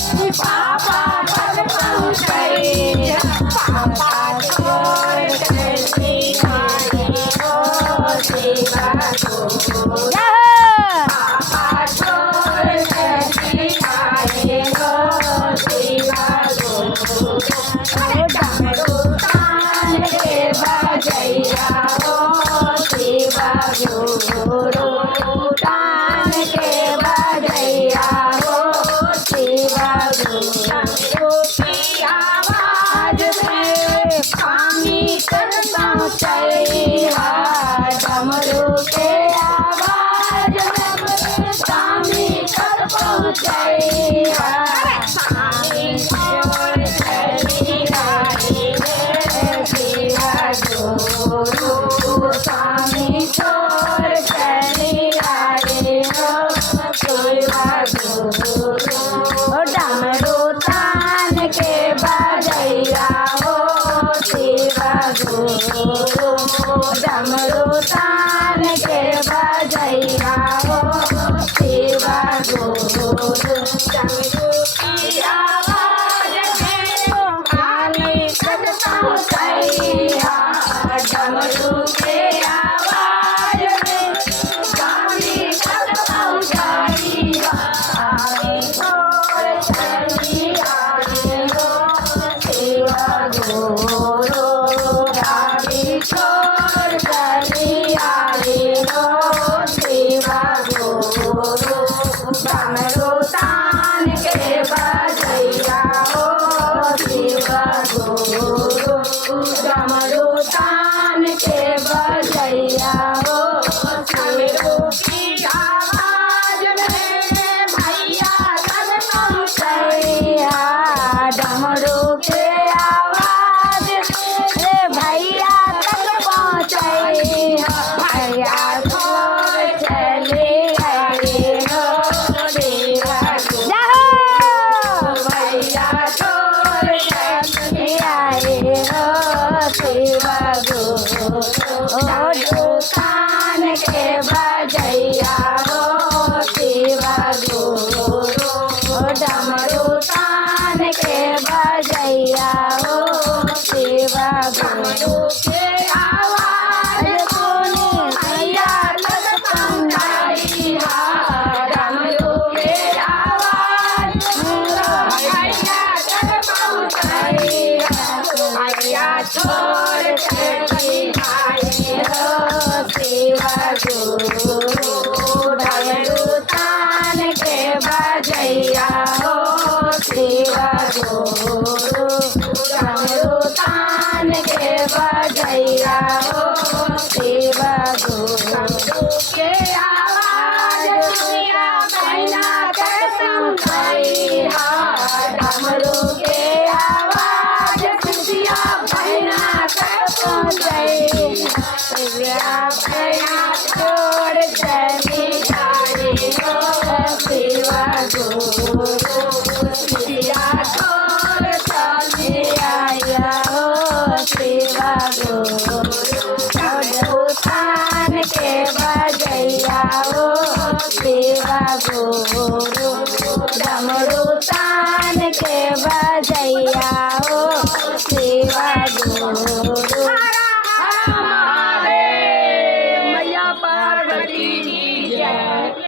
पापा पद पहुँचई पापा छोड़ चली आई हो शिवा गो पापा छोड़ चली आई हो शिवा गो डमरू तान के बजैया हो शिवा गो तान के बजैया हो शिवा गो की आवाज में पानी कर पहुँचैया डमरू के आवाज में पानी कर पहुँचैया पानी छोड़ चली आई रे शिवा गो स्वामी छोड़ चली आई हो शिवा गो डमरू तान के बजैया हो शिवा गो डमरू तान के बजैया हो शिवा गो डमरू की आवाज में पानी कर पहुँचैया डमरू के आवाज में पानी कर पहुँचैया आई छोड़ चली आई हो शिवा गो गाड़ी छोड़ चली आई हो शिवा गो डमरू तान के बजैया हो शिवा गो डमरू तान के बजैया हो डमरू की आवाज में भैया तक पहुँचैया डमरू के आवाज में भैया तक पहुँचैया भैया छोड़ चले आई हो शिवा गो भैया छोड़ चले आई हो शिवा गो दुकान के बजैया हो शिवा गो डमरू तान के बजैया हो शिवा गो के आवाज सुनी भैया तक पहुँचैया डमरू के आवाज भैया तक पहुँचैया भैया छोड़ चली आई हो शिवा गो डमरू तान के बजैया हो शिवा गो डमरू तान के बजैया हो शिवा गो के आवाज सुनिया बहना कर समझैया डमरू के आवाज सुनिया बहना कर पहुँचैया बहना छोड़ चली आई हो शिवा गो सिया छोड़ चली आई हो शिवा गो डमरू तान के बजैया हो शिवा गो डमरू तान